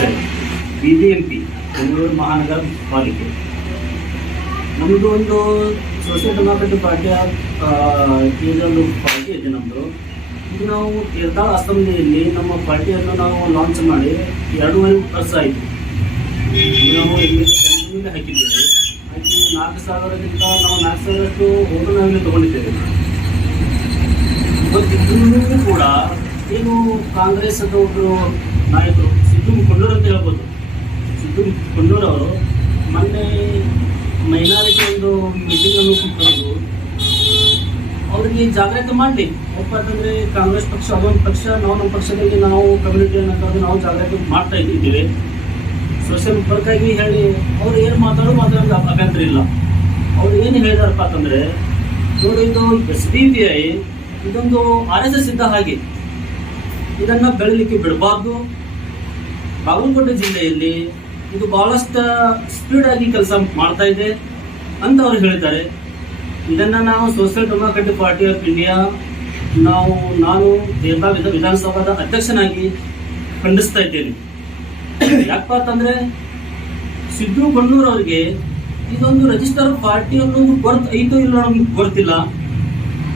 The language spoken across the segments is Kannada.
ಪಂಚಾಯತ್ BBMP ಬೆಂಗಳೂರು ಮಹಾನಗರ ಪಾಲಿಕೆ. ನಮ್ಮದು ಒಂದು ಸೋಷಿಯಲ್ ಡೆಮೋಕ್ರೆಟಿಕ್ ಪಾರ್ಟಿಯ ಇದೊಂದು ಪಾರ್ಟಿ ಇದೆ ನಮ್ಮದು. ಇದು ನಾವು ತೀರ್ಥಾಳ ಅಸೆಂಬ್ಲಿಯಲ್ಲಿ ನಮ್ಮ ಪಾರ್ಟಿಯನ್ನು ನಾವು ಲಾಂಚ್ ಮಾಡಿ 2.5 ವರ್ಷ ಆಯಿತು. ನಾವು ಇಲ್ಲಿ ಹಾಕಿದ್ದೇವೆ. ಹಾಕಿ 4,000ಗಿಂತ ನಾವು 4,000ರಷ್ಟು ಓಟು ನಾವಿಲ್ಲಿ ತೊಗೊಂಡಿದ್ದೇವೆ. ಇವತ್ತಿಗೂ ಕೂಡ ಏನು ಕಾಂಗ್ರೆಸ್ ಒಬ್ಬರು ನಾಯಕರು ಸಿದ್ದು ಕೊಂಡೂರು ಅಂತ ಹೇಳ್ಬೋದು. ಸಿದ್ದು ಕೊಂಡೂರು ಅವರು ಮೊನ್ನೆ ಮೈನಾರಿಟಿ ಒಂದು ಮೀಟಿಂಗನ್ನು ಕರೆದು ಅವರಿಗೆ ಜಾಗೃತಿ ಮಾಡಲಿ. ಒಪ್ಪ ಅಂತಂದರೆ ಕಾಂಗ್ರೆಸ್ ಪಕ್ಷ ಅದೊಂದು ಪಕ್ಷ, ನಾವು ನಮ್ಮ ಪಕ್ಷದಲ್ಲಿ ನಾವು ಕಮ್ಯುನಿಟಿಯನ್ನು ಕರೆದು ನಾವು ಜಾಗೃತಿ ಮಾಡ್ತಾ ಇದ್ದೀವಿ. ಸೋಷಿಯಲ್ ವರ್ಕಾಗಿ ಹೇಳಿ ಅವ್ರು ಏನು ಮಾತಾಡೋದು ಅಭ್ಯಂತರ ಇಲ್ಲ. ಅವ್ರು ಏನು ಹೇಳಿದಾರಪ್ಪ ಅಂತಂದರೆ, ನೋಡಿ ಇದು SBI ಇದೊಂದು RSS ಇದ್ದ ಹಾಗೆ, ಇದನ್ನು ಬೆಳಲಿಕ್ಕೆ ಬಿಡಬಾರ್ದು. ಬಾಗಲಕೋಟೆ ಜಿಲ್ಲೆಯಲ್ಲಿ ಇದು ಬಹಳಷ್ಟು ಸ್ಪೀಡಾಗಿ ಕೆಲಸ ಮಾಡ್ತಾ ಇದೆ ಅಂತ ಅವ್ರು ಹೇಳಿದ್ದಾರೆ. ಇದನ್ನು ನಾವು social democratic party of India ನಾನು ವಿಧಾನಸಭಾದ ಅಧ್ಯಕ್ಷನಾಗಿ ಖಂಡಿಸ್ತಾ ಇದ್ದೇನೆ. ಯಾಕಪ್ಪ ಅಂತಂದರೆ ಸಿದ್ದು ಕೊಂಡೂರು ಅವರಿಗೆ ಇದೊಂದು ರಿಜಿಸ್ಟರ್ ಪಾರ್ಟಿ ಅನ್ನೋದು ಐತೋ ಇಲ್ಲ ನಮ್ಗೆ ಗೊತ್ತಿಲ್ಲ.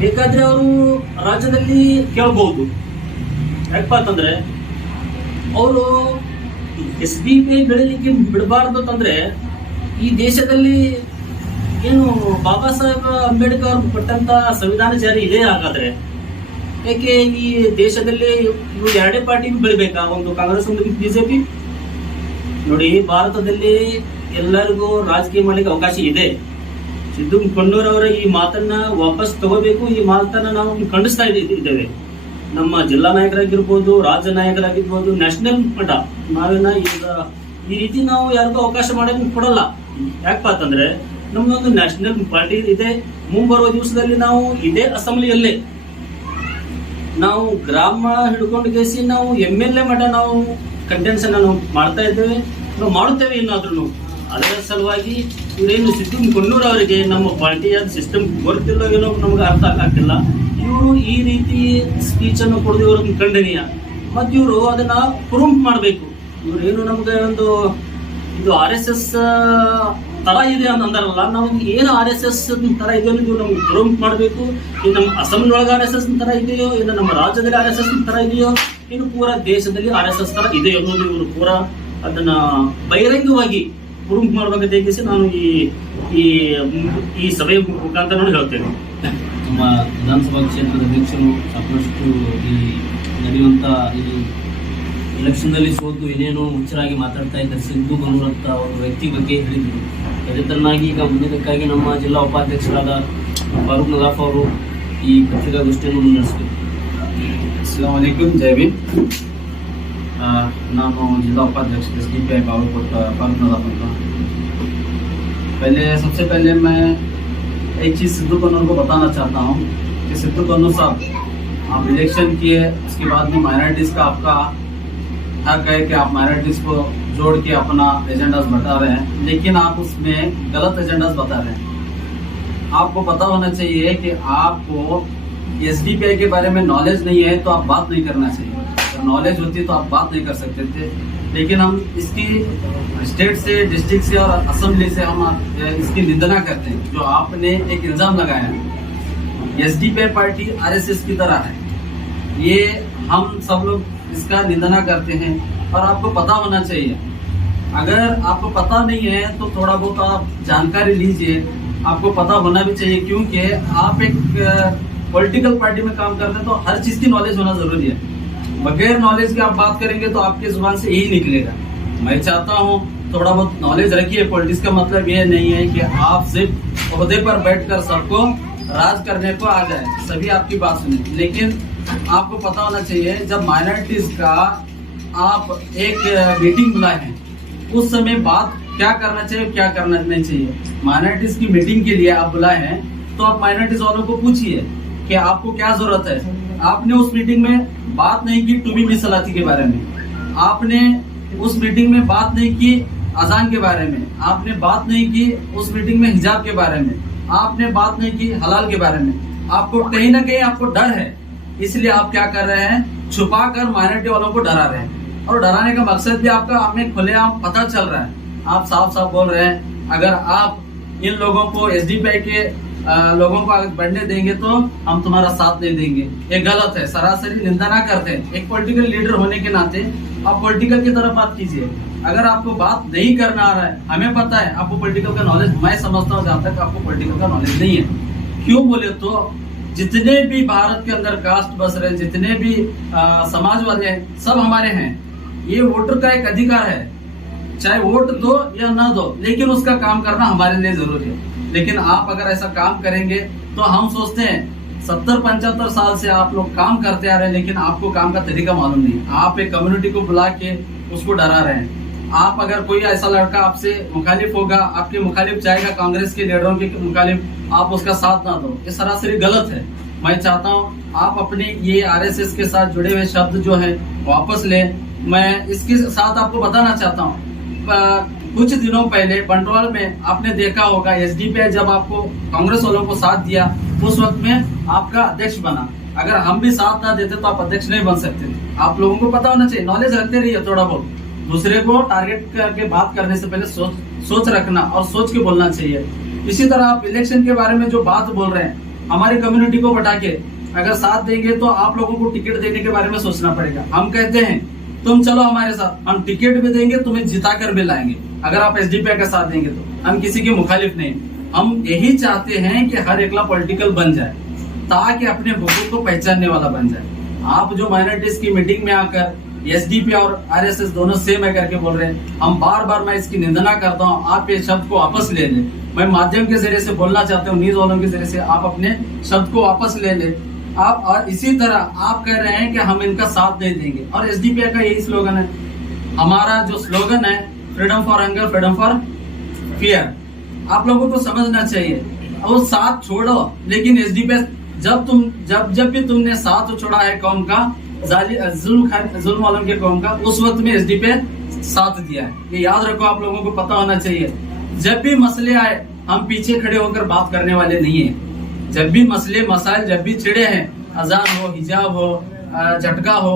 ಬೇಕಾದರೆ ಅವರು ರಾಜ್ಯದಲ್ಲಿ ಕೇಳ್ಬೋದು. ಯಾಕಪ್ಪ ಅಂತಂದರೆ ಅವರು SBI ಬೆಳೀಲಿಕ್ಕೆ ಬಿಡಬಾರ್ದು ಅಂತಂದರೆ, ಈ ದೇಶದಲ್ಲಿ ಏನು ಬಾಬಾ ಸಾಹೇಬ್ ಅಂಬೇಡ್ಕರ್ ಅವರು ಕೊಟ್ಟಂತ ಸಂವಿಧಾನ ಜಾರಿ ಇದೆ. ಹಾಗಾದರೆ ಯಾಕೆ ಈ ದೇಶದಲ್ಲಿ ಇವು ಎರಡೇ ಪಾರ್ಟಿ ಬೆಳಿಬೇಕಾ? ಒಂದು ಕಾಂಗ್ರೆಸ್, ಒಂದು BJP. ನೋಡಿ, ಭಾರತದಲ್ಲಿ ಎಲ್ಲರಿಗೂ ರಾಜಕೀಯ ಮಾಡಲಿಕ್ಕೆ ಅವಕಾಶ ಇದೆ. ಸಿದ್ದು ಕೊಂಡೂರು ಅವರ ಈ ಮಾತನ್ನ ವಾಪಸ್ ತಗೋಬೇಕು. ಈ ಮಾತನ್ನ ನಾವು ಖಂಡಿಸ್ತಾ ಇದ್ದೇವೆ. ನಮ್ಮ ಜಿಲ್ಲಾ ನಾಯಕರಾಗಿರ್ಬೋದು, ರಾಜ್ಯ ನಾಯಕರಾಗಿರ್ಬೋದು, ನ್ಯಾಷನಲ್ ಮಟ್ಟ ನಾವೇನ ಈಗ ಈ ರೀತಿ ನಾವು ಯಾರಿಗೂ ಅವಕಾಶ ಮಾಡೋಕೆ ಕೊಡಲ್ಲ. ಯಾಕಪ್ಪ ಅಂತಂದ್ರೆ ನಮ್ದೊಂದು ನ್ಯಾಷನಲ್ ಪಾರ್ಟಿ ಇದೆ. ಮುಂಬರುವ ದಿವಸದಲ್ಲಿ ನಾವು ಇದೇ ಅಸೆಂಬ್ಲಿಯಲ್ಲೇ ನಾವು ಗ್ರಾಮ ಹಿಡ್ಕೊಂಡು ಕೇಸಿ ನಾವು MLA ಮಟ್ಟ ನಾವು ಕಂಟೆನ್ಸನ್ನ ನಾವು ಮಾಡ್ತಾ ಇದ್ದೇವೆ, ನಾವು ಮಾಡುತ್ತೇವೆ. ಇನ್ನಾದ್ರೂ ಅದರ ಸಲುವಾಗಿ ಇವರೇನು ಸಿದ್ದು ಕೊಂಡೂರು ಅವರಿಗೆ ನಮ್ಮ ಪಾರ್ಟಿಯ ಸಿಸ್ಟಮ್ ಗೊತ್ತಿಲ್ಲ, ಏನೋ ನಮ್ಗೆ ಅರ್ಥ ಆಗ್ತಿಲ್ಲ. ಇವರು ಈ ರೀತಿ ಸ್ಪೀಚನ್ನು ಕೊಡೋದು ಇವ್ರ ಖಂಡನೀಯ. ಮತ್ತು ಇವರು ಅದನ್ನ ಪ್ರೂವ್ ಮಾಡಬೇಕು. ಇವ್ರೇನು ನಮ್ಗೆ ಒಂದು ಇದು RSS ತರ ಇದೆ ಅಂತ ಅಂದಾರಲ್ಲ, ನಾವು ಏನು RSS ತರ ಇದೆಯೋ ನೀವು ನಮ್ಗೆ ಪ್ರೂವ್ ಮಾಡಬೇಕು. ಇನ್ನು ನಮ್ಮ ಅಸೆಂಬ್ಲಿ ಒಳಗೆ RSS ತರ ಇದೆಯೋ, ಇನ್ನು ನಮ್ಮ ರಾಜ್ಯದಲ್ಲಿ RSS ತರ ಇದೆಯೋ, ಇನ್ನು ಪೂರ ದೇಶದಲ್ಲಿ RSS ತರ ಇದೆಯೋ ಅನ್ನೋದು ಇವರು ಪೂರ ಅದನ್ನ ಬಹಿರಂಗವಾಗಿ ಪ್ರೂವ್ ಮಾಡಬೇಕಂತ ಹೇಗಿಸಿ ನಾನು ಈ ಸಭೆಯ ಮುಖಾಂತರ ಹೇಳ್ತೇನೆ. ನಮ್ಮ ವಿಧಾನಸಭಾ ಕ್ಷೇತ್ರದ ಅಧ್ಯಕ್ಷರು ಸಾಕಷ್ಟು ಈ ನಡೆಯುವಂಥ ಈ ಎಲೆಕ್ಷನ್ನಲ್ಲಿ ಸೋತು ಏನೇನೋ ಹುಚ್ಚರಾಗಿ ಮಾತಾಡ್ತಾ ಇದ್ದಾರೆ ಸಿದ್ದು ಕೊಂಡೂರು ಅಂತ ಒಂದು ವ್ಯಕ್ತಿ ಬಗ್ಗೆ ಹೇಳಿದರು. ಅದೇ ತರನಾಗಿ ಈಗ ಮುಂದಿನಕ್ಕಾಗಿ ನಮ್ಮ ಜಿಲ್ಲಾ ಉಪಾಧ್ಯಕ್ಷರಾದ ಫಾರೂಕ್ ನದಾಫ್ ಅವರು ಈ ಪತ್ರಿಕಾಗೋಷ್ಠಿಯನ್ನು ಮುನ್ನಡೆಸಬೇಕು. अस्सलाम वालेकुम, जय भीम. ನಾನು ಜಿಲ್ಲಾ उपाध्यक्ष SDPI बागलकोट फारूक नदाफ का. सबसे पहले मैं एक चीज़ सिद्धू कन्नूर को बताना चाहता हूँ कि सिद्धू कन्नूर साहब, आप इलेक्शन किए, उसके बाद में माइनॉरिटीज़ का आपका हक है कि आप माइनॉरिटीज़ को जोड़ के अपना एजेंडास बता रहे हैं, लेकिन आप उसमें गलत एजेंडास बता रहे हैं. आपको पता होना चाहिए कि आपको SDPI के बारे में नॉलेज नहीं है तो आप बात नहीं करना चाहिए. अगर नॉलेज होती तो आप बात नहीं कर सकते थे. लेकिन हम इसकी स्टेट से, डिस्ट्रिक्ट से और असेंबली से हम इसकी निंदा करते हैं. जो आपने एक इल्ज़ाम लगाया है SDPI पार्टी RSS की तरह है, ये हम सब लोग इसका निंदा करते हैं. और आपको पता होना चाहिए, अगर आपको पता नहीं है तो थोड़ा बहुत आप जानकारी लीजिए. आपको पता होना भी चाहिए, क्योंकि आप एक पॉलिटिकल पार्टी में काम करते हैं तो हर चीज़ की नॉलेज होना ज़रूरी है. बगैर नॉलेज के आप बात करेंगे तो आपकी जुबान से यही निकलेगा. मैं चाहता हूँ थोड़ा बहुत नॉलेज रखिए. पॉलिटिक्स का मतलब ये नहीं है कि आप सिर्फ ओहदे पर बैठकर सबको राज करने को आ जाए, सभी आपकी बात सुने. लेकिन आपको पता होना चाहिए, जब माइनॉरिटीज का आप एक मीटिंग बुलाए हैं, उस समय बात क्या करना चाहिए, क्या करना नहीं चाहिए. माइनॉरिटीज की मीटिंग के लिए आप बुलाए हैं तो आप माइनॉरिटीज वालों को पूछिए कि आपको क्या जरूरत है. आपने उस मीटिंग में बात नहीं की टूबी मिसलाती के बारे में, आपने उस मीटिंग में बात नहीं की अजान के बारे में, आपने बात नहीं की उस मीटिंग में हिजाब के बारे में, आपने बात नहीं की हलाल के बारे में. आपको कहीं ना कहीं आपको डर है, इसलिए आप क्या कर रहे हैं, छुपा कर माइनॉरिटी वालों को डरा रहे हैं. और डराने का मकसद भी आपका हमें खुलेआम पता चल रहा है। आप साफ साफ बोल रहे हैं अगर आप इन लोगों को एसडीपीआई के लोगों को आगे बढ़ने देंगे तो हम तुम्हारा साथ नहीं देंगे। ये गलत है, सरासरी निंदा ना करते हैं। एक पॉलिटिकल लीडर होने के नाते आप पॉलिटिकल की तरफ बात कीजिए। अगर आपको बात नहीं करना आ रहा है, हमें पता है आपको पॉलिटिकल का नॉलेज, मैं समझता हूँ जहाँ तक आपको पॉलिटिकल का नॉलेज नहीं है। क्यों बोले तो जितने भी भारत के अंदर कास्ट बस रहे, जितने भी समाज वाले हैं, सब हमारे हैं। ये वोटर का एक अधिकार है, चाहे वोट दो या ना दो, लेकिन उसका काम करना हमारे लिए जरूरी है। लेकिन आप अगर ऐसा काम करेंगे तो हम सोचते हैं 70-75 साल से आप लोग काम करते आ रहे हैं, लेकिन आपको काम का तरीका मालूम नहीं। आप एक कम्युनिटी को बुला के उसको डरा रहे हैं। आप अगर कोई ऐसा लड़का आपसे मुखालिफ होगा, आपके मुखालिफ जाएगा कांग्रेस के लीडरों के मुखालिफ, आप उसका साथ ना दो, ये सरासरी गलत है। मैं चाहता हूँ आप अपने ये आरएसएस के साथ जुड़े हुए शब्द जो है वापस लें। मैं इसके साथ आपको बताना चाहता हूँ, कुछ दिनों पहले बंटवाल में आपने देखा होगा एसडीपीआई जब आपको कांग्रेस वालों को साथ दिया, उस वक्त में आपका अध्यक्ष बना। अगर हम भी साथ ना देते तो आप अध्यक्ष नहीं बन सकते थे। आप लोगों को पता होना चाहिए, नॉलेज रखते रहिए थोड़ा बहुत। दूसरे को टारगेट करके बात करने से पहले सोच रखना और सोच के बोलना चाहिए। इसी तरह आप इलेक्शन के बारे में जो बात बोल रहे हैं, हमारी कम्युनिटी को बढ़ा के अगर साथ देंगे तो आप लोगों को टिकट देने के बारे में सोचना पड़ेगा। हम कहते हैं तुम चलो हमारे साथ, हम टिकट भी देंगे, तुम्हें जिता कर भी लाएंगे अगर आप एसडीपीआई का साथ देंगे तो। हम किसी के मुखालिफ नहीं, हम यही चाहते हैं कि हर एकला पॉलिटिकल बन जाए ताकि अपने वोटों को पहचानने वाला बन जाए। आप जो माइनॉरिटीज की मीटिंग में आकर एसडीपीआई और आरएसएस दोनों सेम है करके बोल रहे हैं, हम बार बार मैं इसकी निंदा करता हूँ। आप ये शब्द को वापस ले लें। मैं माध्यम के जरिए से बोलना चाहता हूँ, न्यूज वालों के जरिए से आप अपने शब्द को वापस ले लें। आप और इसी तरह आप कह रहे हैं कि हम इनका साथ नहीं देंगे, और एसडीपीआई का यही स्लोगन है। हमारा जो स्लोगन है freedom for hunger, freedom for fear. आप लोगों को समझना चाहिए, वो साथ छोड़ो, लेकिन एसडीपीआई जब भी तुमने साथ छोड़ा है कौम का, जुल्म वालों के कौम का, उस वक्त में एसडीपीआई साथ दिया है। ये याद रखो, आप लोगों को पता होना चाहिए। जब भी मसले आए हम पीछे खड़े होकर बात करने वाले नहीं है। जब भी मसले मसाइल जब भी छिड़े हैं, अजान हो, हिजाब हो, झटका हो,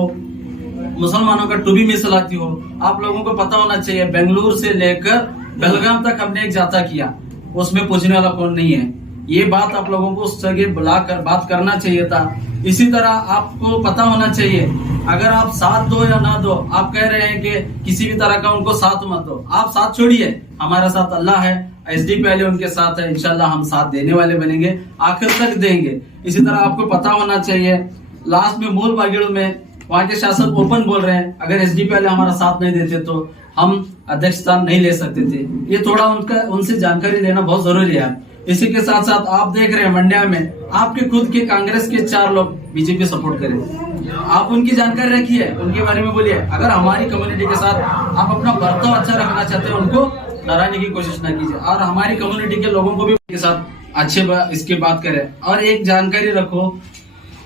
मुसलमानों का टूबी में सलाती हो, आप लोगों को पता होना चाहिए बेंगलुरु से लेकर बेलगाम तक हमने एक जाता किया, उसमें पूछने वाला कौन नहीं है। ये बात आप लोगों को उस जगह बुलाकर बात करना चाहिए था। इसी तरह आपको पता होना चाहिए, अगर आप साथ दो या ना दो, आप कह रहे हैं कि किसी भी तरह का उनको साथ मत दो, आप साथ छोड़िए। हमारा साथ अल्लाह है, एसडीपीआई उनके साथ है, इंशाल्लाह हम साथ देने वाले बनेंगे, आखिर तक देंगे। इसी तरह आपको पता होना चाहिए, लास्ट में मूल बागेड़ू में वहाँ के शासक ओपन बोल रहे हैं अगर एसडीपीआई हमारा साथ नहीं देते तो हम अध्यक्ष स्थान नहीं ले सकते थे। ये थोड़ा उनसे जानकारी लेना बहुत जरूरी है। इसी के साथ साथ आप देख रहे हैं मंड्या में आपके खुद के कांग्रेस के 4 लोग बीजेपी सपोर्ट करें। आप उनकी जानकारी रखिए, उनके बारे में बोलिए। अगर हमारी कम्युनिटी के साथ आप अपना बर्ताव अच्छा रखना चाहते हैं, उनको डराने की कोशिश ना कीजिए, और हमारी कम्युनिटी के लोगों को भी के साथ अच्छे इसके बात करें। और एक जानकारी रखो,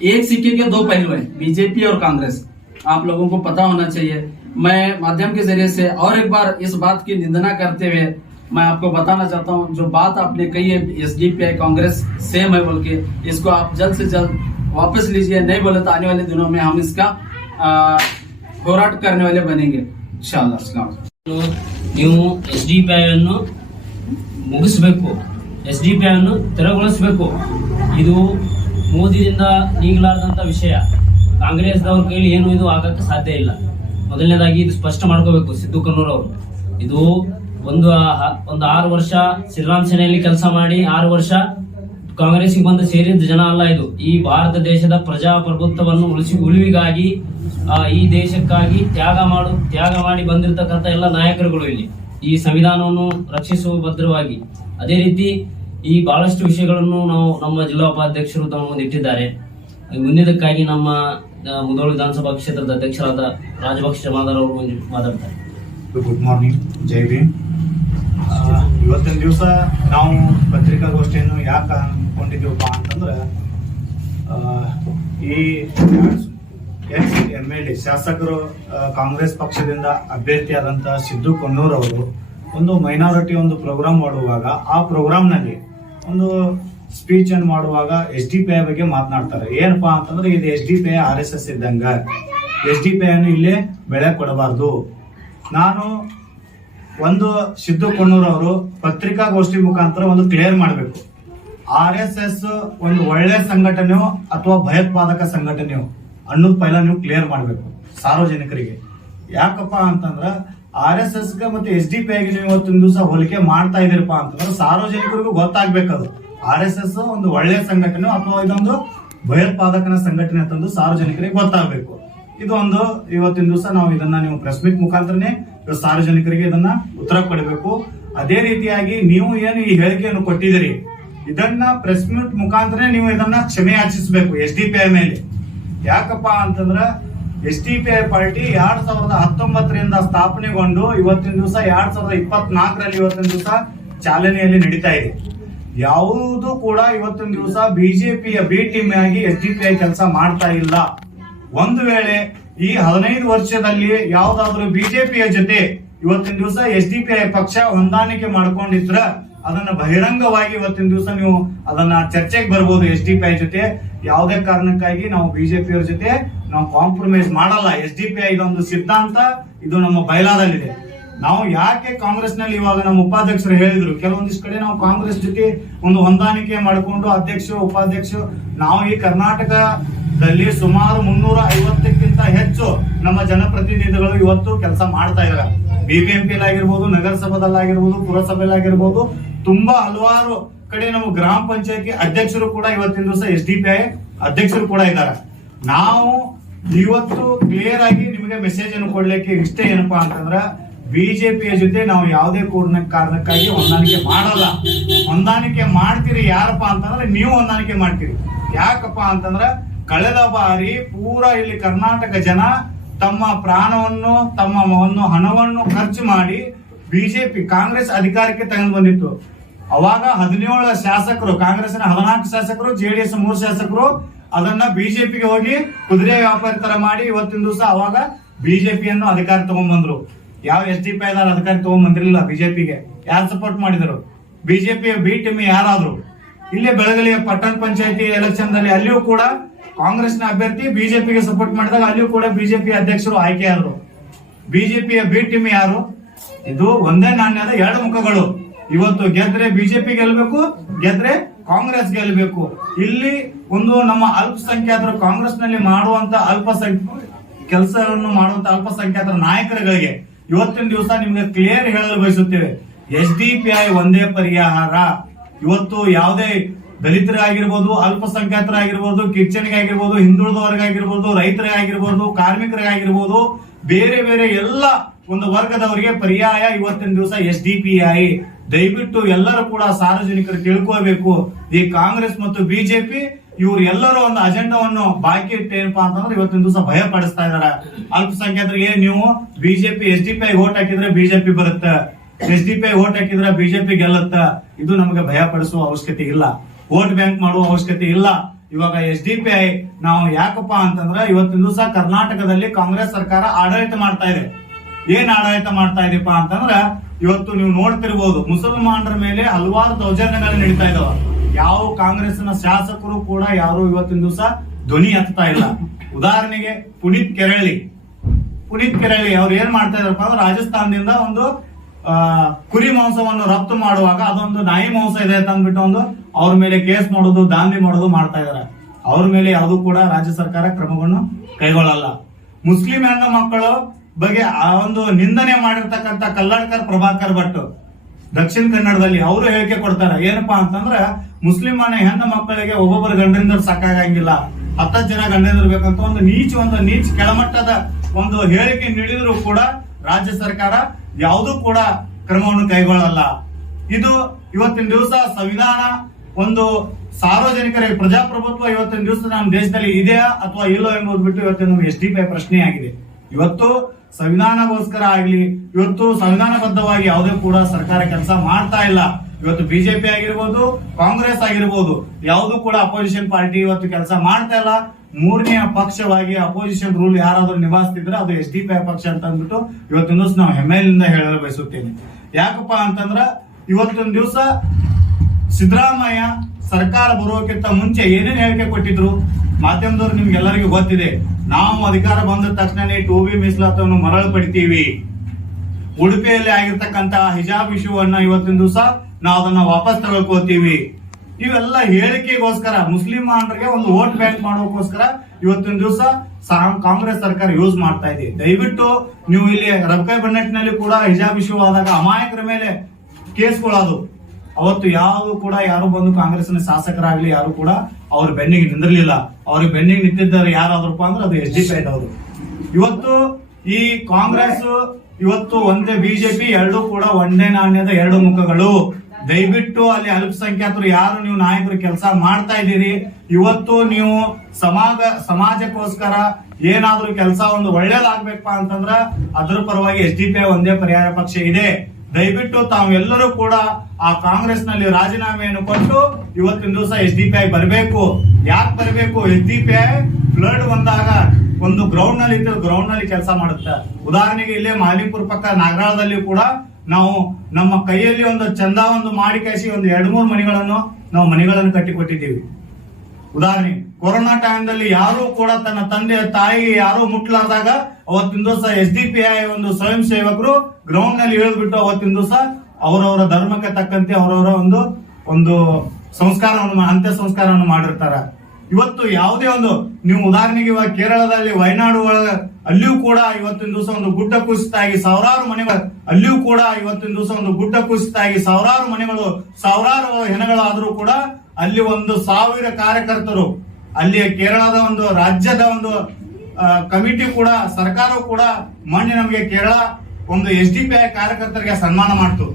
एक सिक्के के 2 पहलू हैं, बीजेपी और कांग्रेस। आप लोगों को पता होना चाहिए। मैं माध्यम के जरिए से और एक बार इस बात की निंदा करते हुए मैं आपको बताना चाहता हूँ, जो बात आपने कही है एसडीपीआई कांग्रेस सेम है बोल के, इसको आप जल्द से जल्द वापस लीजिए। नहीं बोले तो आने वाले दिनों में हम इसका ಹೋರಾಟ करने वाले बनेंगे इंशाअल्लाह। अस्सलाम ನೀವು ಎಸ್ಡಿಪಿಐ ಅನ್ನು ಮುಗಿಸಬೇಕು, ಎಸ್ಡಿಪಿಐ ಅನ್ನು ತೆರವುಗೊಳಿಸಬೇಕು. ಇದು ಮೋದಿಯಿಂದ ನೀಗಲಾರದಂತ ವಿಷಯ. ಕಾಂಗ್ರೆಸ್ದವ್ರ ಕೈಲಿ ಏನು ಇದು ಆಗಕ್ಕೆ ಸಾಧ್ಯ ಇಲ್ಲ. ಮೊದಲನೇದಾಗಿ ಇದು ಸ್ಪಷ್ಟ ಮಾಡ್ಕೋಬೇಕು ಸಿದ್ದು ಕನ್ನೂರ್ ಅವರು. ಇದು ಒಂದು 6 ವರ್ಷ ಶ್ರೀರಾಮ್ ಸೇನೆಯಲ್ಲಿ ಕೆಲಸ ಮಾಡಿ 6 ವರ್ಷ ಕಾಂಗ್ರೆಸ್ಗೆ ಬಂದು ಸೇರಿದ ಜನ ಅಲ್ಲ. ಇದು ಈ ಭಾರತ ದೇಶದ ಪ್ರಜಾಪ್ರಭುತ್ವವನ್ನು ಉಳಿವಿಗಾಗಿ ಈ ದೇಶಕ್ಕಾಗಿ ತ್ಯಾಗ ಮಾಡಿ ಬಂದಿರತಕ್ಕಂತ ಎಲ್ಲ ನಾಯಕರುಗಳು ಇಲ್ಲಿ ಈ ಸಂವಿಧಾನವನ್ನು ರಕ್ಷಿಸುವ ಭದ್ರವಾಗಿ. ಅದೇ ರೀತಿ ಈ ಬಹಳಷ್ಟು ವಿಷಯಗಳನ್ನು ನಾವು ನಮ್ಮ ಜಿಲ್ಲಾ ಉಪಾಧ್ಯಕ್ಷರು ತಮ್ಮ ಮುಂದೆ ಇಟ್ಟಿದ್ದಾರೆ. ಮುಂದಿನದಕ್ಕಾಗಿ ನಮ್ಮ ಮುಧೋಳ ವಿಧಾನಸಭಾ ಕ್ಷೇತ್ರದ ಅಧ್ಯಕ್ಷರಾದ ರಾಜಪಕ್ಷ ಜಮಾದಾರ್ ಅವರು ಮಾತಾಡ್ತಾರೆ. ಗುಡ್ ಮಾರ್ನಿಂಗ್, ಜೈ ಭೀಮ್. ಇವತ್ತಿನ ದಿವಸ ನಾವು ಪತ್ರಿಕಾಗೋಷ್ಠಿಯನ್ನು ಯಾಕೆ ಅನ್ಕೊಂಡಿದ್ದೀವಪ್ಪ ಅಂತಂದ್ರೆ, ಈ ಎಕ್ಸ್-MLA ಶಾಸಕರು ಕಾಂಗ್ರೆಸ್ ಪಕ್ಷದಿಂದ ಅಭ್ಯರ್ಥಿಯಾದಂಥ ಸಿದ್ದು ಕನ್ನೂರ್ ಅವರು ಒಂದು ಮೈನಾರಿಟಿ ಒಂದು ಪ್ರೋಗ್ರಾಮ್ ಮಾಡುವಾಗ ಆ ಪ್ರೋಗ್ರಾಮ್ನಲ್ಲಿ ಒಂದು ಸ್ಪೀಚ್ ಅನ್ನು ಮಾಡುವಾಗ SDPI ಬಗ್ಗೆ ಮಾತನಾಡ್ತಾರೆ. ಏನಪ್ಪಾ ಅಂತಂದ್ರೆ ಇದು SDPI RSS ಇದ್ದಂಗ, SDP ಅನ್ನು ಇಲ್ಲೇ ಬೆಳೆ ಕೊಡಬಾರ್ದು. ನಾನು ಒಂದು ಸಿದ್ದು ಕೊಣ್ಣೂರ್ ಅವರು ಪತ್ರಿಕಾಗೋಷ್ಠಿ ಮುಖಾಂತರ ಒಂದು ಕ್ಲಿಯರ್ ಮಾಡಬೇಕು. RSS ಒಂದು ಒಳ್ಳೆ ಸಂಘಟನೆಯೋ ಅಥವಾ ಭಯೋತ್ಪಾದಕ ಸಂಘಟನೆಯೋ ಅನ್ನೋದು ಪೈಲ ನೀವು ಕ್ಲಿಯರ್ ಮಾಡಬೇಕು ಸಾರ್ವಜನಿಕರಿಗೆ. ಯಾಕಪ್ಪ ಅಂತಂದ್ರ RSS ಗೆ ಮತ್ತೆ SDP ಗೆ ನೀವು ಇವತ್ತಿನ ದಿವಸ ಹೋಲಿಕೆ ಮಾಡ್ತಾ ಇದೀರಪ್ಪ ಅಂತಂದ್ರೆ ಸಾರ್ವಜನಿಕರಿಗೂ ಗೊತ್ತಾಗ್ಬೇಕದು RSS ಒಂದು ಒಳ್ಳೆ ಸಂಘಟನೆ ಅಥವಾ ಇದೊಂದು ಭಯೋತ್ಪಾದಕನ ಸಂಘಟನೆ ಅಂತಂದು ಸಾರ್ವಜನಿಕರಿಗೆ ಗೊತ್ತಾಗಬೇಕು. ಇದೊಂದು ಇವತ್ತಿನ ದಿವಸ ನಾವು ಇದನ್ನ ನೀವು ಪ್ರೆಸ್ ಮೀಟ್ ಮುಖಾಂತರನೇ ಸಾರ್ವಜನಿಕರಿಗೆ ಇದನ್ನ ಉತ್ತರ ಕೊಡಬೇಕು. ಅದೇ ರೀತಿಯಾಗಿ ನೀವು ಏನು ಈ ಹೇಳಿಕೆಯನ್ನು ಕೊಟ್ಟಿದ್ದೀರಿ ಇದನ್ನ ಪ್ರೆಸ್ ಮೀಟ್ ಮುಖಾಂತರ ನೀವು ಇದನ್ನ ಕ್ಷಮೆ ಯಾಚಿಸಬೇಕು SDP ಮೇಲೆ. ಯಾಕಪ್ಪ ಅಂತಂದ್ರ SDP ಪಾರ್ಟಿ 2019ರಿಂದ ಸ್ಥಾಪನೆಗೊಂಡು ಇವತ್ತಿನ ದಿವಸ 2024ರಲ್ಲಿ ಇವತ್ತಿನ ದಿವಸ ಚಾಲನೆಯಲ್ಲಿ ನಡೀತಾ ಇದೆ. ಯಾವುದು ಕೂಡ ಇವತ್ತಿನ ದಿವಸ ಬಿಜೆಪಿಯ ಬಿ ಟೀಮ್ ಆಗಿ SDP ಕೆಲಸ ಮಾಡ್ತಾ ಇಲ್ಲ. ಒಂದು ವೇಳೆ ಈ 15 ವರ್ಷದಲ್ಲಿ ಯಾವ್ದಾದ್ರು ಬಿಜೆಪಿಯ ಜೊತೆ ಇವತ್ತಿನ ದಿವಸ SDP ಪಕ್ಷ ಹೊಂದಾಣಿಕೆ ಮಾಡ್ಕೊಂಡಿದ್ರ ಅದನ್ನ ಬಹಿರಂಗವಾಗಿ ಇವತ್ತಿನ ದಿವಸ ನೀವು ಅದನ್ನ ಚರ್ಚೆಗೆ ಬರ್ಬೋದು. SDP ಜೊತೆ ಯಾವುದೇ ಕಾರಣಕ್ಕಾಗಿ ನಾವು ಬಿಜೆಪಿಯವರ ಜೊತೆ ನಾವು ಕಾಂಪ್ರಮೈಸ್ ಮಾಡಲ್ಲ. SDP ಇದೊಂದು ಸಿದ್ಧಾಂತ, ಇದು ನಮ್ಮ ಬಯಲಾದಲ್ಲಿದೆ. ನಾವು ಯಾಕೆ ಕಾಂಗ್ರೆಸ್ ನಲ್ಲಿ ಇವಾಗ ನಮ್ಮ ಉಪಾಧ್ಯಕ್ಷರು ಹೇಳಿದ್ರು ಕೆಲವೊಂದಿಷ್ಟು ಕಡೆ ನಾವು ಕಾಂಗ್ರೆಸ್ ಜೊತೆ ಒಂದು ಹೊಂದಾಣಿಕೆ ಮಾಡಿಕೊಂಡು ಅಧ್ಯಕ್ಷರು ಉಪಾಧ್ಯಕ್ಷರು ನಾವು ಈ ಕರ್ನಾಟಕದಲ್ಲಿ ಸುಮಾರು 350ಕ್ಕಿಂತ ಹೆಚ್ಚು ನಮ್ಮ ಜನಪ್ರತಿನಿಧಿಗಳು ಇವತ್ತು ಕೆಲಸ ಮಾಡ್ತಾ ಇದ್ದಾರೆ. BBMP ಆಗಿರ್ಬೋದು, ನಗರಸಭಾದಲ್ಲಾಗಿರ್ಬೋದು, ಪುರಸಭೆಲಾಗಿರ್ಬೋದು, ತುಂಬಾ ಹಲವಾರು ಕಡೆ ನಮ್ಮ ಗ್ರಾಮ ಪಂಚಾಯತಿ ಅಧ್ಯಕ್ಷರು ಕೂಡ ಇವತ್ತಿನ ದಿವಸ SDP ಅಧ್ಯಕ್ಷರು ಕೂಡ ಇದ್ದಾರೆ. ನಾವು ಇವತ್ತು ಕ್ಲಿಯರ್ ಆಗಿ ನಿಮಗೆ ಮೆಸೇಜ್ ಅನ್ನು ಕೊಡ್ಲಿಕ್ಕೆ ಇಷ್ಟೇ ಏನಪ್ಪಾ ಅಂತಂದ್ರ ಬಿಜೆಪಿಯ ಜೊತೆ ನಾವು ಯಾವುದೇ ಕಾರಣಕ್ಕಾಗಿ ಹೊಂದಾಣಿಕೆ ಮಾಡಲ್ಲ. ಹೊಂದಾಣಿಕೆ ಮಾಡ್ತೀರಿ ಯಾರಪ್ಪ ಅಂತಂದ್ರೆ ನೀವು ಹೊಂದಾಣಿಕೆ ಮಾಡ್ತೀರಿ. ಯಾಕಪ್ಪ ಅಂತಂದ್ರ ಕಳೆದ ಬಾರಿ ಪೂರಾ ಇಲ್ಲಿ ಕರ್ನಾಟಕ ಜನ ತಮ್ಮ ಪ್ರಾಣವನ್ನು ತಮ್ಮ ಹಣವನ್ನು ಖರ್ಚು ಮಾಡಿ ಬಿಜೆಪಿ ಕಾಂಗ್ರೆಸ್ ಅಧಿಕಾರಕ್ಕೆ ತಗೊಂಡು ಬಂದಿತ್ತು. ಅವಾಗ 17 ಶಾಸಕರು, ಕಾಂಗ್ರೆಸ್ನ 14 ಶಾಸಕರು, JDS 3 ಶಾಸಕರು ಅದನ್ನ ಬಿಜೆಪಿಗೆ ಹೋಗಿ ಕುದುರೆ ವ್ಯಾಪಾರ ತರ ಮಾಡಿ ಇವತ್ತಿನ ದಿವಸ ಅವಾಗ ಬಿಜೆಪಿಯನ್ನು ಅಧಿಕಾರ ತಗೊಂಡ್ಬಂದ್ರು. ಯಾವ SDP ಅಧಿಕಾರ ತಗೊಂಡ್ ಬಂದಿರಲಿಲ್ಲ. ಬಿಜೆಪಿಗೆ ಯಾರು ಸಪೋರ್ಟ್ ಮಾಡಿದರು? ಬಿಜೆಪಿಯ ಬಿ ಟೀಮ್ ಯಾರಾದ್ರು? ಇಲ್ಲೇ ಬೆಳಗಲಿಯ ಪಟ್ಟಣ ಪಂಚಾಯತಿ ಎಲೆಕ್ಷನ್ ದಲ್ಲಿ ಅಲ್ಲಿಯೂ ಕೂಡ ಕಾಂಗ್ರೆಸ್ನ ಅಭ್ಯರ್ಥಿ ಬಿಜೆಪಿಗೆ ಸಪೋರ್ಟ್ ಮಾಡಿದಾಗ ಅಲ್ಲಿಯೂ ಕೂಡ ಬಿಜೆಪಿ ಅಧ್ಯಕ್ಷರು ಆಯ್ಕೆಯಾದರು. ಬಿಜೆಪಿಯ ಬಿ ಟೀಮ್ ಯಾರು? ಇದು ಒಂದೇ ನಾಣ್ಯದ 2 ಮುಖಗಳು. ಇವತ್ತು ಗೆದ್ರೆ ಬಿಜೆಪಿ ಗೆಲ್ಬೇಕು, ಗೆದ್ರೆ ಕಾಂಗ್ರೆಸ್ ಗೆಲ್ಬೇಕು. ಇಲ್ಲಿ ಒಂದು ನಮ್ಮ ಅಲ್ಪಸಂಖ್ಯಾತರು ಕಾಂಗ್ರೆಸ್ ನಲ್ಲಿ ಮಾಡುವಂತ ಕೆಲಸವನ್ನು ಮಾಡುವಂತ ಅಲ್ಪಸಂಖ್ಯಾತರ ನಾಯಕರುಗಳಿಗೆ ಇವತ್ತಿನ ದಿವಸ ನಿಮ್ಗೆ ಕ್ಲಿಯರ್ ಹೇಳಲು ಬಯಸುತ್ತೇವೆ. SDP ಒಂದೇ ಪರಿಹಾರ. ಇವತ್ತು ಯಾವುದೇ ದಲಿತರಾಗಿರ್ಬೋದು, ಅಲ್ಪಸಂಖ್ಯಾತರಾಗಿರ್ಬೋದು, ಕಿಚ್ಚಣಿಗಾಗಿರ್ಬೋದು, ಹಿಂದುಳಿದವರಿಗಾಗಿರ್ಬೋದು, ರೈತರಿಗಾಗಿರ್ಬೋದು, ಕಾರ್ಮಿಕರಿಗಾಗಿರ್ಬೋದು, ಬೇರೆ ಬೇರೆ ಎಲ್ಲ ಒಂದು ವರ್ಗದವರಿಗೆ ಪರ್ಯಾಯ ಇವತ್ತಿನ ದಿವಸ SDP. ದಯವಿಟ್ಟು ಎಲ್ಲರೂ ಕೂಡ ಸಾರ್ವಜನಿಕರು ತಿಳ್ಕೋಬೇಕು. ಈ ಕಾಂಗ್ರೆಸ್ ಮತ್ತು ಬಿಜೆಪಿ ಇವ್ರು ಎಲ್ಲರೂ ಒಂದು ಅಜೆಂಡಾವನ್ನು ಬಾಕಿ ಇಟ್ಟೇನಪ್ಪಾ ಅಂತಂದ್ರೆ ಇವತ್ತಿನ ದಿವಸ ಭಯ ಪಡಿಸ್ತಾ ಇದಾರೆ. ಅಲ್ಪಸಂಖ್ಯಾತರಿಗೆ ನೀವು ಬಿಜೆಪಿ SDP ವೋಟ್ ಹಾಕಿದ್ರೆ ಬಿಜೆಪಿ ಬರುತ್ತೆ, SDP ವೋಟ್ ಹಾಕಿದ್ರೆ ಬಿಜೆಪಿ ಗೆಲ್ಲುತ್ತ. ಇದು ನಮಗೆ ಭಯ ಪಡಿಸುವ ಅವಶ್ಯಕತೆ ಇಲ್ಲ, ವೋಟ್ ಬ್ಯಾಂಕ್ ಮಾಡುವ ಅವಶ್ಯಕತೆ ಇಲ್ಲ. ಇವಾಗ SDP ನಾವು ಯಾಕಪ್ಪ ಅಂತಂದ್ರೆ ಇವತ್ತಿನ ದಿವಸ ಕರ್ನಾಟಕದಲ್ಲಿ ಕಾಂಗ್ರೆಸ್ ಸರ್ಕಾರ ಆಡಳಿತ ಮಾಡ್ತಾ ಇದೆ. ಏನ್ ಆಡಳಿತ ಮಾಡ್ತಾ ಇದೀಪ ಅಂತಂದ್ರ ಇವತ್ತು ನೀವು ನೋಡ್ತಿರ್ಬೋದು ಮುಸಲ್ಮಾನರ ಮೇಲೆ ಹಲವಾರು ದೌರ್ಜನ್ಯಗಳು ನಡೀತಾ ಇದಾವ. ಯಾವ ಕಾಂಗ್ರೆಸ್ನ ಶಾಸಕರು ಕೂಡ ಯಾರು ಇವತ್ತಿನ ದಿವಸ ಧ್ವನಿ ಎತ್ತಾ ಇಲ್ಲ. ಉದಾಹರಣೆಗೆ ಪುನೀತ್ ಕೆರಳಿ ಅವ್ರು ಏನ್ ಮಾಡ್ತಾ ಇದಾರಪ್ಪ ಅಂದ್ರೆ ರಾಜಸ್ಥಾನದಿಂದ ಒಂದು ಕುರಿ ಮಾಂಸವನ್ನು ರಫ್ತು ಮಾಡುವಾಗ ಅದೊಂದು ನಾಯಿ ಮಾಂಸ ಇದೆ ಅಂತ ಅಂದ್ಬಿಟ್ಟು ಒಂದು ಅವ್ರ ಮೇಲೆ ಕೇಸ್ ಮಾಡೋದು, ದಾಂಧಿ ಮಾಡೋದು ಮಾಡ್ತಾ ಇದಾರೆ. ಅವ್ರ ಮೇಲೆ ಯಾವುದು ಕೂಡ ರಾಜ್ಯ ಸರ್ಕಾರ ಕ್ರಮವನ್ನು ಕೈಗೊಳ್ಳಲ್ಲ. ಮುಸ್ಲಿಂ ಹೆಣ್ಣು ಮಕ್ಕಳು ಬಗ್ಗೆ ಆ ಒಂದು ನಿಂದನೆ ಮಾಡಿರ್ತಕ್ಕಂಥ ಕಲ್ಲಡ್ಕರ್ ಪ್ರಭಾಕರ್ ಭಟ್ ದಕ್ಷಿಣ ಕನ್ನಡದಲ್ಲಿ ಅವರು ಹೇಳಿಕೆ ಕೊಡ್ತಾರೆ. ಏನಪ್ಪಾ ಅಂತಂದ್ರ ಮುಸ್ಲಿಂ ಹೆಣ್ಣು ಮಕ್ಕಳಿಗೆ ಒಬ್ಬೊಬ್ಬರು ಗಂಡಂದ್ರ ಸಾಕಾಗಂಗಿಲ್ಲ, 10 ಜನ ಗಂಡಂದ್ರ ಬೇಕಂತ ಒಂದು ನೀಚ ಕೆಳಮಟ್ಟದ ಒಂದು ಹೇಳಿಕೆ ನೀಡಿದ್ರು ಕೂಡ ರಾಜ್ಯ ಸರ್ಕಾರ ಯಾವುದೂ ಕೂಡ ಕ್ರಮವನ್ನು ಕೈಗೊಳ್ಳಲ್ಲ. ಇದು ಇವತ್ತಿನ ದಿವಸ ಸಂವಿಧಾನ ಒಂದು ಸಾರ್ವಜನಿಕರಿಗೆ ಪ್ರಜಾಪ್ರಭುತ್ವ ಇವತ್ತಿನ ದಿವಸ ನಮ್ಮ ದೇಶದಲ್ಲಿ ಇದೆಯಾ ಅಥವಾ ಇಲ್ಲೋ ಎಂಬುದು ಬಿಟ್ಟು ಇವತ್ತಿನ ನಮ್ಮ SDP ಪ್ರಶ್ನೆಯಾಗಿದೆ. ಇವತ್ತು ಸಂವಿಧಾನಗೋಸ್ಕರ ಆಗ್ಲಿ, ಇವತ್ತು ಸಂವಿಧಾನಬದ್ಧವಾಗಿ ಯಾವುದೇ ಕೂಡ ಸರ್ಕಾರ ಕೆಲಸ ಮಾಡ್ತಾ ಇಲ್ಲ. ಇವತ್ತು ಬಿಜೆಪಿ ಆಗಿರ್ಬೋದು, ಕಾಂಗ್ರೆಸ್ ಆಗಿರ್ಬೋದು, ಯಾವುದು ಕೂಡ ಅಪೋಸಿಷನ್ ಪಾರ್ಟಿ ಇವತ್ತು ಕೆಲಸ ಮಾಡ್ತಾ ಇಲ್ಲ. 3ನೇ ಪಕ್ಷವಾಗಿ ಅಪೋಸಿಷನ್ ರೂಲ್ ಯಾರಾದ್ರೂ ನಿಭಾಯಿಸ್ತಿದ್ರೆ ಅದು SDP ಪಕ್ಷ ಅಂತ ಅಂದ್ಬಿಟ್ಟು ಇವತ್ತಿನ ದಿವಸ ನಾವು ಹೆಮ್ಮೆಯಿಂದ ಹೇಳಲು ಬಯಸುತ್ತೇನೆ. ಯಾಕಪ್ಪ ಅಂತಂದ್ರ ಇವತ್ತಿನ ದಿವಸ ಸಿದ್ದರಾಮಯ್ಯ ಸರ್ಕಾರ ಬರೋಕ್ಕಿಂತ ಮುಂಚೆ ಏನೇನು ಹೇಳಿಕೆ ಕೊಟ್ಟಿದ್ರು, ಮಾಧ್ಯಮದವ್ರು ನಿಮ್ಗೆಲ್ಲರಿಗೂ ಗೊತ್ತಿದೆ. ನಾವು ಅಧಿಕಾರ ಬಂದ ತಕ್ಷಣ 2B ಮೀಸಲಾತಿಯನ್ನು ಮರಳು ಪಡಿತೀವಿ. ಉಡುಪಿಯಲ್ಲಿ ಆಗಿರ್ತಕ್ಕಂತ ಹಿಜಾಬ್ ವಿಷಯವನ್ನ ಇವತ್ತಿನ ದಿವಸ ನಾವು ಅದನ್ನ ವಾಪಸ್ ತಗೊಳ್ಕೋತೀವಿ. ಇವೆಲ್ಲ ಹೇಳಿಕೆಗೋಸ್ಕರ ಮುಸ್ಲಿಂ ಬಾಂಧವರಿಗೆ ಒಂದು ವೋಟ್ ಬ್ಯಾಂಕ್ ಮಾಡೋಕೋಸ್ಕರ ಇವತ್ತಿನ ದಿವಸ ಕಾಂಗ್ರೆಸ್ ಸರ್ಕಾರ ಯೂಸ್ ಮಾಡ್ತಾ ಇದೆ. ದಯವಿಟ್ಟು ನೀವು ಇಲ್ಲಿ ರಬಕೈ ಬಣ್ಣೆಟ್ನಲ್ಲಿ ಕೂಡ ಹಿಜಾಬ್ ಇಶ್ಯೂ ಆದಾಗ ಅಮಾಯಕರ ಮೇಲೆ ಕೇಸ್ಗಳದು. ಅವತ್ತು ಯಾವುದು ಕೂಡ ಯಾರು ಬಂದು ಕಾಂಗ್ರೆಸ್ನ ಶಾಸಕರಾಗ್ಲಿ ಯಾರು ಕೂಡ ಅವ್ರ ಬೆನ್ನಿಗೆ ನಿಂದಿರ್ಲಿಲ್ಲ. ಅವ್ರಿಗೆ ಬೆನ್ನಿಗೆ ನಿಂತಿದ್ದಾರೆ ಯಾರಾದ್ರಪ್ಪ ಅಂದ್ರೆ ಅದು SDPI ದವರು. ಇವತ್ತು ಈ ಕಾಂಗ್ರೆಸ್ ಇವತ್ತು ಒಂದೇ ಬಿಜೆಪಿ ಎರಡೂ ಕೂಡ ಒಂದೇ ನಾಣ್ಯದ ಎರಡು ಮುಖಗಳು. ದಯವಿಟ್ಟು ಅಲ್ಲಿ ಅಲ್ಪಸಂಖ್ಯಾತರು ಯಾರು ನೀವು ನಾಯಕರು ಕೆಲಸ ಮಾಡ್ತಾ ಇದ್ದೀರಿ, ಇವತ್ತು ನೀವು ಸಮಾಜಕ್ಕೋಸ್ಕರ ಏನಾದ್ರೂ ಕೆಲಸ ಒಂದು ಒಳ್ಳೇದಾಗ್ಬೇಕಪ್ಪ ಅಂತಂದ್ರ ಅದ್ರ ಪರವಾಗಿ SDPI ಒಂದೇ ಪರ್ಯಾಯ ಪಕ್ಷ ಇದೆ. ದಯವಿಟ್ಟು ತಾವೆಲ್ಲರೂ ಕೂಡ ಆ ಕಾಂಗ್ರೆಸ್ ನಲ್ಲಿ ರಾಜೀನಾಮೆಯನ್ನು ಕೊಟ್ಟು ಇವತ್ತಿನ ದಿವಸ SDPI ಬರಬೇಕು. ಯಾಕೆ ಬರಬೇಕು? SDPI ಫ್ಲಡ್ ಬಂದಾಗ ಒಂದು ಗ್ರೌಂಡ್ ನಲ್ಲಿ ಕೆಲಸ ಮಾಡುತ್ತೆ. ಉದಾಹರಣೆಗೆ ಇಲ್ಲೇ ಮಾಲಿಪುರ ಪಕ್ಕ ನಾಗರಾಳದಲ್ಲಿ ಕೂಡ ನಾವು ನಮ್ಮ ಕೈಯಲ್ಲಿ ಒಂದು ಚಂದ ಒಂದು ಮಾಡಿ ಕಳಿಸಿ ಒಂದು 2-3 ಮನೆಗಳನ್ನು ಕಟ್ಟಿಕೊಟ್ಟಿದ್ದೀವಿ. ಉದಾಹರಣೆ ಕೊರೋನಾ ಟೈಮ್ದಲ್ಲಿ ಯಾರು ಕೂಡ ತನ್ನ ತಂದೆ ತಾಯಿ ಯಾರು ಮುಟ್ಲಾರ್ದಾಗ ಅವತ್ತಿನ ದಿವಸ SDPI ಒಂದು ಸ್ವಯಂ ಸೇವಕರು ಗ್ರೌಂಡ್ ನಲ್ಲಿ ಇಳಿದ್ಬಿಟ್ಟು ಅವತ್ತಿನ ದಿವಸ ಅವರವರ ಧರ್ಮಕ್ಕೆ ತಕ್ಕಂತೆ ಅವರವರ ಒಂದು ಸಂಸ್ಕಾರವನ್ನು ಅಂತ್ಯ ಸಂಸ್ಕಾರವನ್ನು ಮಾಡಿರ್ತಾರ. ಇವತ್ತು ಯಾವುದೇ ಒಂದು ನೀವು ಉದಾಹರಣೆಗೆ ಇವಾಗ ಕೇರಳದಲ್ಲಿ ವಯನಾಡು ಒಳಗ ಅಲ್ಲಿಯೂ ಕೂಡ ಇವತ್ತಿನ ದಿವಸ ಒಂದು ಗುಡ್ಡ ಕುಸಿತಾಗಿ ಸಾವಿರಾರು ಮನೆಗಳು ಅಲ್ಲಿಯೂ ಕೂಡ ಇವತ್ತಿನ ದಿವಸ ಒಂದು ಗುಡ್ಡ ಕುಸಿತಾಗಿ ಸಾವಿರಾರು ಮನೆಗಳು ಸಾವಿರಾರು ಹೆಣಗಳಾದ್ರೂ ಕೂಡ ಅಲ್ಲಿ 1,000 ಕಾರ್ಯಕರ್ತರು ಅಲ್ಲಿ ಕೇರಳದ ಒಂದು ರಾಜ್ಯದ ಒಂದು ಕಮಿಟಿ ಕೂಡ ಸರ್ಕಾರವು ಕೂಡ ಮೊನ್ನೆ ನಮಗೆ ಕೇರಳ ಒಂದು SDPI ಕಾರ್ಯಕರ್ತರಿಗೆ ಸನ್ಮಾನ ಮಾಡ್ತು.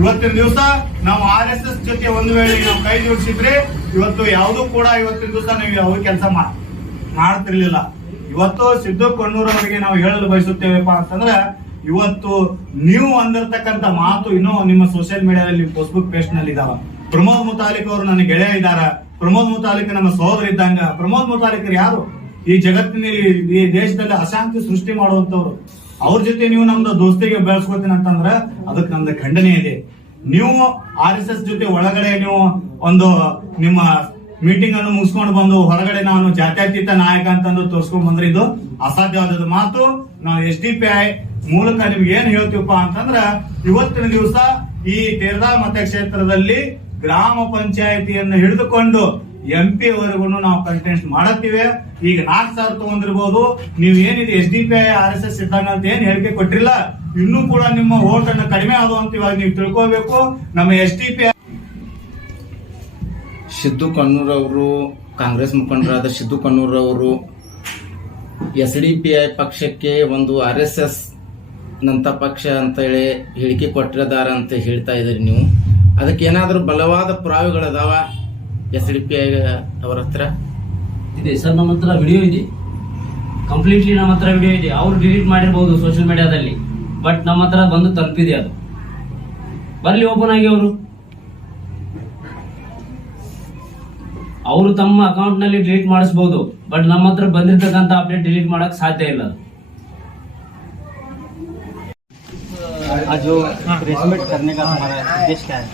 ಇವತ್ತಿನ ದಿವಸ ನಾವು RSS ಜೊತೆ ಒಂದು ವೇಳೆ ನಾವು ಕೈ ಜೋಡಿಸಿದ್ರೆ ಇವತ್ತು ಯಾವುದೂ ಕೂಡ ಇವತ್ತಿನ ದಿವಸ ನೀವು ಯಾವ ಕೆಲಸ ಮಾಡ್ತಿರ್ಲಿಲ್ಲ. ಇವತ್ತು ಸಿದ್ದು ಕೊಣ್ಣೂರ್ ಅವರಿಗೆ ನಾವು ಹೇಳಲು ಬಯಸುತ್ತೇವೆಪ್ಪ ಅಂತಂದ್ರೆ ಇವತ್ತು ನೀವು ಅಂದಿರ್ತಕ್ಕಂಥ ಮಾತು ಇನ್ನೂ ನಿಮ್ಮ ಸೋಷಿಯಲ್ ಮೀಡಿಯಾದಲ್ಲಿ ಫೇಸ್ಬುಕ್ ಪೇಜ್ ನಲ್ಲಿ ಇದಾವ. ಪ್ರಮೋದ್ ಮುತಾಲಿಕ್ ಅವರು ನನ್ನ ಗೆಳೆಯ ಇದ್ದಾರ. ಪ್ರಮೋದ್ ಮುತಾಲಿಕ್ ನಮ್ಮ ಸಹೋದರ ಇದ್ದಂಗ. ಪ್ರಮೋದ್ ಮುತಾಲಿಕರು ಯಾರು? ಈ ಜಗತ್ತಿನಲ್ಲಿ ಈ ದೇಶದಲ್ಲಿ ಅಶಾಂತಿ ಸೃಷ್ಟಿ ಮಾಡುವಂತವ್ರು. ಅವ್ರ ಜೊತೆ ನೀವು ನಮ್ದು ದೋಸ್ತಿಗೆ ಬೆಳೆಸ್ಕೋತೀನಿ ಅಂತಂದ್ರ ಅದಕ್ಕೆ ನಮ್ದು ಖಂಡನೆ ಇದೆ. ನೀವು RSS ಜೊತೆ ಒಳಗಡೆ ನೀವು ಒಂದು ನಿಮ್ಮ ಮೀಟಿಂಗ್ ಅನ್ನು ಮುಗಿಸ್ಕೊಂಡು ಬಂದು ಹೊರಗಡೆ ನಾನು ಜಾತ್ಯತೀತ ನಾಯಕ ಅಂತಂದು ತೋರ್ಸ್ಕೊಂಡ್ ಬಂದ್ರೆ ಇದು ಅಸಾಧ್ಯವಾದ ಮಾತು. ನಾವು SDPI ಮೂಲಕ ನಿಮ್ಗೆ ಏನ್ ಹೇಳ್ತೀವಪ್ಪ ಅಂತಂದ್ರ ಇವತ್ತಿನ ದಿವಸ ಈ ತೇರದಾಳ್ ಮತಕ್ಷೇತ್ರದಲ್ಲಿ ಗ್ರಾಮ ಪಂಚಾಯತಿಯನ್ನು ಹಿಡಿದುಕೊಂಡು MP ವರೆಗೂ ನಾವು ಕಂಟೆಸ್ಟ್ ಮಾಡತ್ತೀವಿ. ಈಗ 4,000 ತಗೊಂಡಿರ್ಬೋದು. ನೀವು ಏನಿದೆ SDPI RSS ಇದ್ದಂಗ ಅಂತ ಏನ್ ಹೇಳಿಕೆ ಕೊಟ್ಟಿಲ್ಲ. ಇನ್ನೂ ಕೂಡ ನಿಮ್ಮ ವೋಟ್ ಅನ್ನು ಕಡಿಮೆ ಆದವು ಅಂತ ಇವಾಗ ನೀವು ತಿಳ್ಕೋಬೇಕು. ನಮ್ಮ SDPI ಸಿದ್ದು ಕಣ್ಣೂರ್ ಅವರು ಕಾಂಗ್ರೆಸ್ ಮುಖಂಡರಾದ ಸಿದ್ದು ಕಣ್ಣೂರ್ ಅವರು SDPI ಪಕ್ಷಕ್ಕೆ ಒಂದು RSS ನಂತ ಪಕ್ಷ ಅಂತ ಹೇಳಿ ಹೇಳಿಕೆ ಕೊಟ್ಟಿರದಾರ ಅಂತ ಹೇಳ್ತಾ ಇದ್ರಿ ನೀವು. ಅದಕ್ಕೆ ಏನಾದರೂ ಬಲವಾದ ಪುರಾವೆಗಳದಾವ SDPI ಅವರ ಹತ್ರ? ಇದೆ ಸರ್, ನಮ್ಮ ಹತ್ರ ವಿಡಿಯೋ ಇದೆ, ಕಂಪ್ಲೀಟ್ಲಿ ನಮ್ಮ ಹತ್ರ ವಿಡಿಯೋ ಇದೆ. ಅವ್ರು ಡಿಲೀಟ್ ಮಾಡಿರ್ಬೋದು ಸೋಷಿಯಲ್ ಮೀಡಿಯಾದಲ್ಲಿ, ಬಟ್ ನಮ್ಮ ಹತ್ರ ಬಂದು ತಲುಪಿದೆ. ಅದು ಬರ್ಲಿ ಓಪನ್ ಆಗಿ ಅವರು ತಮ್ಮ ಅಕೌಂಟ್ ನಲ್ಲಿ ಡಿಲೀಟ್ ಮಾಡಿಸಬಹುದು, ಬಟ್ ನಮ್ಮ ಹತ್ರ ಬಂದಿರತಕ್ಕಂತ ಅಪ್ಡೇಟ್ ಡಿಲೀಟ್ ಮಾಡಕ್ ಸಾಧ್ಯ ಇಲ್ಲ. आज जो प्रेस मीट करने का हमारा उद्देश्य क्या है?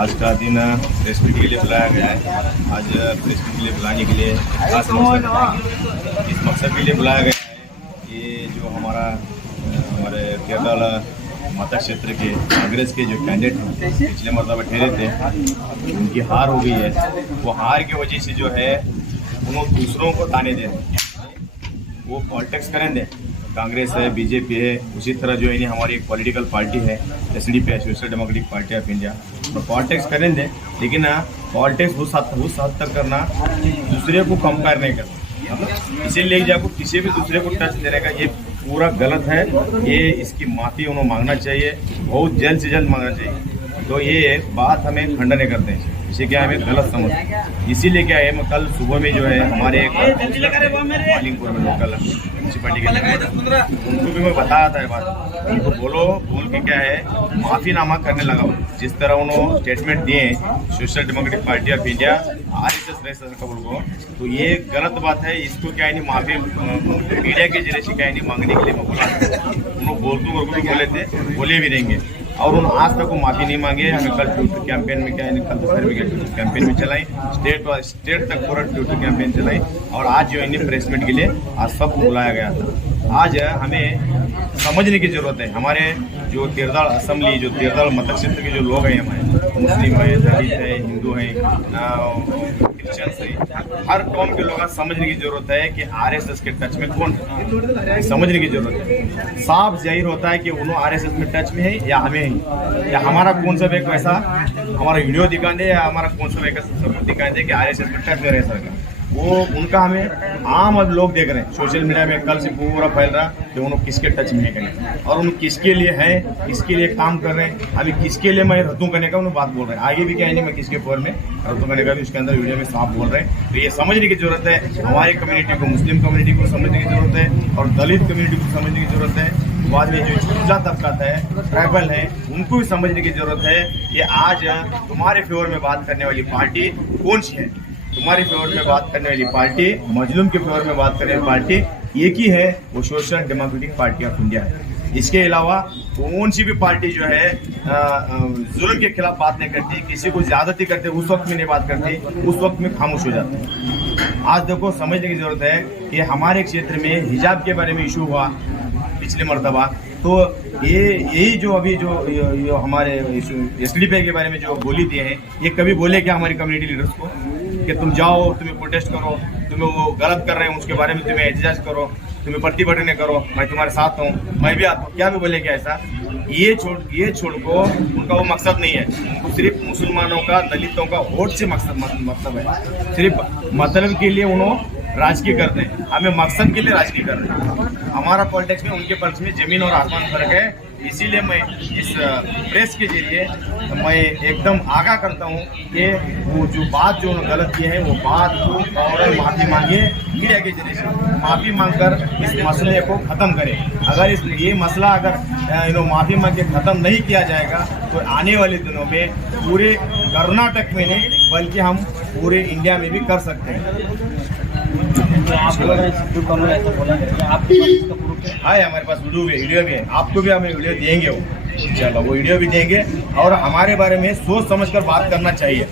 आज का दिन प्रेस मीट के लिए बुलाया गया है. आज प्रेस मीट के लिए बुलाने के लिए खास इस मकसद के लिए बुलाया गया है कि जो हमारे केरल मत क्षेत्र के कांग्रेस के जो कैंडिडेट हैं पिछले मरतबा ठहरे थे, उनकी हार हो गई है. वो हार की वजह से जो है उन्होंने दूसरों को ताने दे, वो पॉलिटिक्स करें दे. कांग्रेस है, बीजेपी है, उसी तरह जो है हमारी एक पॉलिटिकल पार्टी है SDPI social democratic party of India. तो पॉलिटिक्स करें दे, लेकिन पॉलिटिक्स उस हद तक करना दूसरे को कंपेयर नहीं करना. मतलब इसे ले जाकर किसी भी दूसरे को टच देने का ये पूरा गलत है. ये इसकी माफ़ी उन्हें मांगना चाहिए, बहुत जल्द से जल्द मांगना चाहिए. तो ये बात हमें खंडन करते हैं, इसे क्या हमें गलत समझ. इसीलिए क्या है, कल सुबह में जो है हमारे एक मालिकपुर में लोकल म्यूनसिपैलिटी के उनको भी मैं बताया था ये बात. उनको बोल के क्या है माफ़ीनामा करने लगा. जिस तरह उन्होंने स्टेटमेंट दिए social democratic party of India RSS खबर को, तो ये गलत बात है. इसको क्या है माफ़ी मीडिया के जरिए से क्या है मांगने के लिए मैं बोला. उन्होंने बोलते भी बोले थे, बोले भी रहेंगे. और उन आज तक वो माफ़ी नहीं मांगे। हमें कल ट्विटर कैंपेन में क्या कल दोपहर में ट्विटर कैंपेन में चलाई, स्टेट तक पूरा ट्विटर कैंपेन चलाई और आज जो इन्हें प्रेस मीट के लिए आज सबको बुलाया गया था। आज हमें समझने की जरूरत है, हमारे जो तीरदाल असेंबली, जो तीरदाल मतक क्षेत्र के जो लोग हैं, हमारे मुस्लिम है, दलित है, हिंदू है, क्रिश्चियंस है, हर कौम के लोग समझने की जरूरत है कि आरएसएस के टच में कौन है, समझने की जरूरत है। साफ जाहिर होता है कि उन्होंने आरएसएस में टच में है या हमें है, या हमारा कौन सा एक वैसा हमारा वीडियो दिखा दे या हमारा कौन सा एक सबूत दिखा दे कि आरएसएस में टच में रह सके, वो उनका हमें आम अब लोग देख रहे हैं सोशल मीडिया में कल से पूरा फैल रहा कि उन्होंने किसके टच में है और उन किसके लिए है, किसके लिए काम कर रहे हैं, अभी किसके लिए मैं रद्दू करने का उन्हें बात बोल रहे हैं। आगे भी क्या नहीं, मैं किसके फेवर में रद्दू करने का भी उसके अंदर वीडियो में साफ बोल रहे हैं। तो ये समझने की जरूरत है, हमारी कम्युनिटी को, मुस्लिम कम्युनिटी को समझने की जरूरत है और दलित कम्युनिटी को समझने की जरूरत है। बाद में जो पिछला तबका है, ट्राइबल है, उनको भी समझने की जरूरत है कि आज तुम्हारे फेवर में बात करने वाली पार्टी कौन सी है। तुम्हारी फेवर में बात करने वाली पार्टी, मजलूम के फेवर में बात करने वाली पार्टी एक ही है, वो social democratic party of India है। इसके अलावा कौन सी भी पार्टी जो है जुल्म के खिलाफ बात नहीं करती, किसी को ज्यादती करते उस वक्त में नहीं बात करती, उस वक्त में खामोश हो जाते हैं। आज देखो समझने की जरूरत है कि हमारे क्षेत्र में हिजाब के बारे में इशू हुआ पिछले मरतबा, तो यही जो अभी जो हमारे एसडीपी के बारे में जो गोली दिए हैं, ये कभी बोले क्या हमारी कम्युनिटी लीडर्स को कि तुम जाओ, तुम्हें प्रोटेस्ट करो, तुम्हें वो गलत कर रहे हैं उसके बारे में तुम्हें एहतजाज करो, तुम्हें प्रतिभटने करो, मैं तुम्हारे साथ हूँ, मैं भी आता हूँ, क्या भी बोले क्या ऐसा? ये छोड़ को उनका वो मकसद नहीं है, उनको सिर्फ मुसलमानों का, दलितों का वोट से मतलब है, सिर्फ मतलब के लिए उन्होंने राजकीय करते हैं, हमें मकसद के लिए राजकीय कर रहे हैं। हमारा पॉलिटिक्स में उनके पक्ष में जमीन और आसमान फर्क है। इसीलिए मैं इस प्रेस के जरिए मैं एकदम आगाह करता हूँ कि वो जो बात जो उन्होंने गलत की है, वो बात को और माफ़ी मांगे, मीडिया के जरिए से माफ़ी मांगकर इस मसले को ख़त्म करें। अगर ये मसला अगर माफ़ी मांग के ख़त्म नहीं किया जाएगा तो आने वाले दिनों में पूरे कर्नाटक में नहीं बल्कि हम पूरे इंडिया में भी कर सकते हैं। तो आप बोल रहे हैं सिद्धू कमल ऐसा बोला कि आपके पास इसका प्रूफ है? हाँ, हमारे पास वीडियो भी है, आपको भी हमें वीडियो देंगे, वो चलो वो वीडियो भी देंगे। और हमारे बारे में सोच समझकर बात करना चाहिए,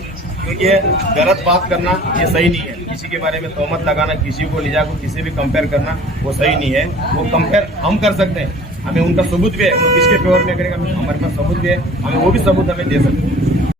क्योंकि गलत बात करना ये सही नहीं है। किसी के बारे में तोहमत लगाना, किसी को ले जाकर किसी भी कंपेयर करना वो सही नहीं है। वो कंपेयर हम कर सकते हैं, हमें उनका सबूत भी है, उन किसके फेवर में करेगा हमारे पास सबूत भी है, हमें वो भी सबूत हमें दे सकते हैं।